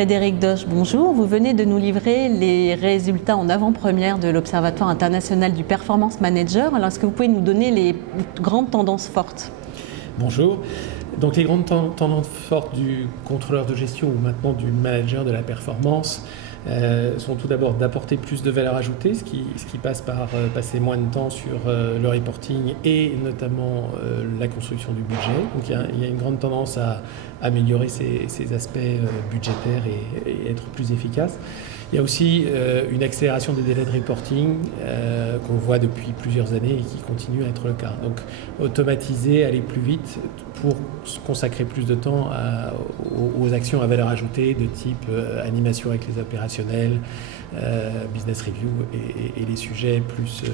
Frédéric Doche, bonjour. Vous venez de nous livrer les résultats en avant-première de l'Observatoire international du Performance Manager. Alors, est-ce que vous pouvez nous donner les grandes tendances fortes? Bonjour. Donc les grandes tendances fortes du contrôleur de gestion ou maintenant du manager de la performance sont tout d'abord d'apporter plus de valeur ajoutée, ce qui passe par passer moins de temps sur le reporting et notamment la construction du budget. Donc il y a une grande tendance à améliorer ces aspects budgétaires et être plus efficace. Il y a aussi une accélération des délais de reporting qu'on voit depuis plusieurs années et qui continue à être le cas. Donc automatiser, aller plus vite pour consacrer plus de temps aux actions à valeur ajoutée de type animation avec les opérationnels, business review et les sujets plus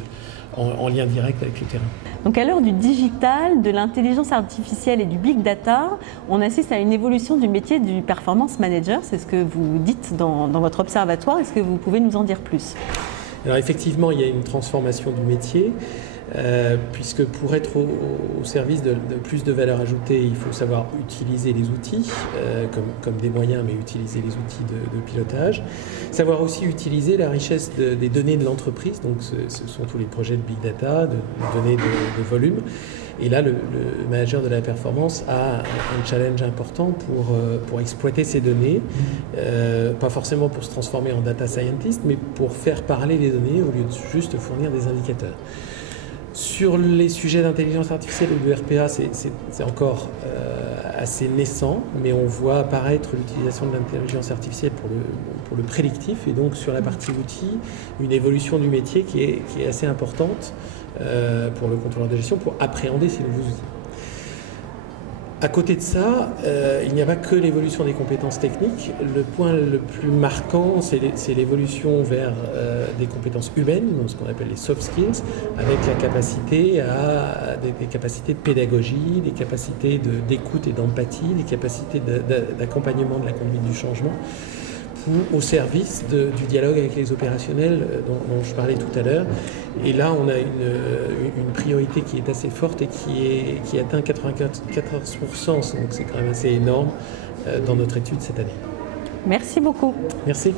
en lien direct avec le terrain. Donc à l'heure du digital, de l'intelligence artificielle et du big data, on assiste à une évolution du métier du performance manager. C'est ce que vous dites dans votre observatoire. Est-ce que vous pouvez nous en dire plus? Alors effectivement, il y a une transformation du métier. Puisque pour être au service de plus de valeur ajoutée, il faut savoir utiliser les outils comme des moyens, mais utiliser les outils de pilotage. Savoir aussi utiliser la richesse des données de l'entreprise, donc ce sont tous les projets de big data, de données de volume. Et là, le manager de la performance a un challenge important pour exploiter ces données, pas forcément pour se transformer en data scientist, mais pour faire parler les données au lieu de juste fournir des indicateurs. Sur les sujets d'intelligence artificielle ou de RPA, c'est encore assez naissant, mais on voit apparaître l'utilisation de l'intelligence artificielle pour le prédictif, et donc sur la partie outils, une évolution du métier qui est assez importante pour le contrôleur de gestion pour appréhender ces nouveaux outils. À côté de ça, il n'y a pas que l'évolution des compétences techniques. Le point le plus marquant, c'est l'évolution vers des compétences humaines, donc ce qu'on appelle les soft skills, avec la capacité à des capacités de pédagogie, des capacités d'écoute et d'empathie, des capacités d'accompagnement de la conduite du changement, au service du dialogue avec les opérationnels dont je parlais tout à l'heure. Et là, on a une priorité qui est assez forte et qui atteint 94%, donc c'est quand même assez énorme dans notre étude cette année. Merci beaucoup. Merci.